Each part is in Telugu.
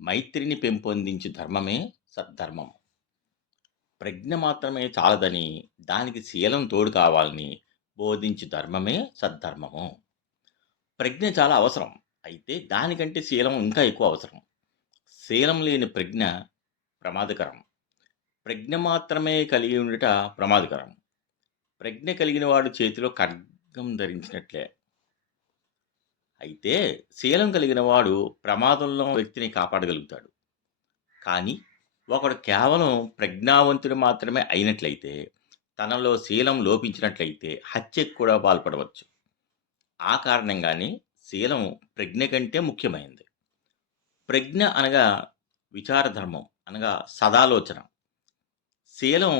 మైత్రిని పెంపొందించు ధర్మమే సద్ధర్మం. ప్రజ్ఞ మాత్రమే చాలదని, దానికి శీలం తోడు కావాలని బోధించు ధర్మమే సద్ధర్మము. ప్రజ్ఞ చాలా అవసరం. అయితే దానికంటే శీలం ఇంకా ఎక్కువ అవసరం. శీలం లేని ప్రజ్ఞ ప్రమాదకరం. ప్రజ్ఞ మాత్రమే కలిగి ఉండుట ప్రమాదకరం. ప్రజ్ఞ కలిగిన వాడు చేతిలో ఖడ్గం ధరించినట్లే. అయితే శీలం కలిగిన వాడు ప్రమాదంలో వ్యక్తిని కాపాడగలుగుతాడు. కానీ ఒకడు కేవలం ప్రజ్ఞావంతుడు మాత్రమే అయినట్లయితే, తనలో శీలం లోపించినట్లయితే హత్యకు కూడా పాల్పడవచ్చు. ఆ కారణంగానే శీలం ప్రజ్ఞ కంటే ముఖ్యమైనది. ప్రజ్ఞ అనగా విచార ధర్మం అనగా సదాలోచన. శీలం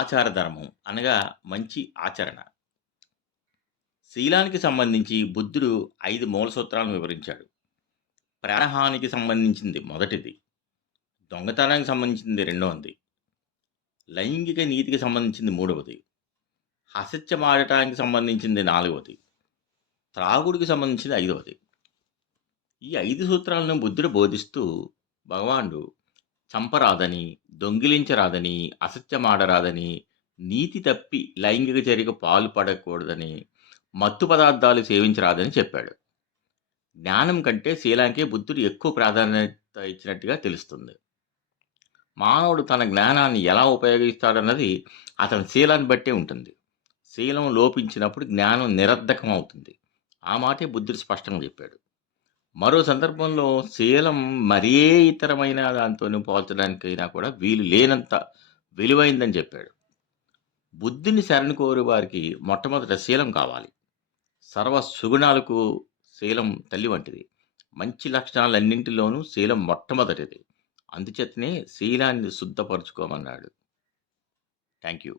ఆచార ధర్మం అనగా మంచి ఆచరణ. శీలానికి సంబంధించి బుద్ధుడు 5 మూల సూత్రాలను వివరించాడు. ప్రాణహానికి సంబంధించింది మొదటిది. దొంగతనానికి సంబంధించింది రెండవది. లైంగిక నీతికి సంబంధించింది మూడవది. అసత్యమాడటానికి సంబంధించింది నాలుగవది. త్రాగుడికి సంబంధించింది ఐదవది. ఈ 5 సూత్రాలను బుద్ధుడు బోధిస్తూ భగవానుడు చంపరాదని, దొంగిలించరాదని, అసత్యమాడరాదని, నీతి తప్పి లైంగిక చర్యకు పాల్పడకూడదని, మత్తు పదార్థాలు సేవించరాదని చెప్పాడు. జ్ఞానం కంటే శీలానికే బుద్ధుడు ఎక్కువ ప్రాధాన్యత ఇచ్చినట్టుగా తెలుస్తుంది. మానవుడు తన జ్ఞానాన్ని ఎలా ఉపయోగిస్తాడన్నది అతని శీలాన్ని బట్టే ఉంటుంది. శీలం లోపించినప్పుడు జ్ఞానం నిరర్ధకం అవుతుంది. ఆ మాటే బుద్ధుడు స్పష్టంగా చెప్పాడు. మరో సందర్భంలో శీలం మరే ఇతరమైన దాంతోని పోల్చడానికైనా కూడా వీలు లేనంత విలువైందని చెప్పాడు. బుద్ధుని శరణు కోరే వారికి మొట్టమొదట శీలం కావాలి. సర్వ సుగుణాలకు శీలం తల్లి వంటిది. మంచి లక్షణాలన్నింటిలోనూ శీలం మొట్టమొదటిది. అందుచేతనే శీలాన్ని శుద్ధపరుచుకోమన్నాడు. Thank you.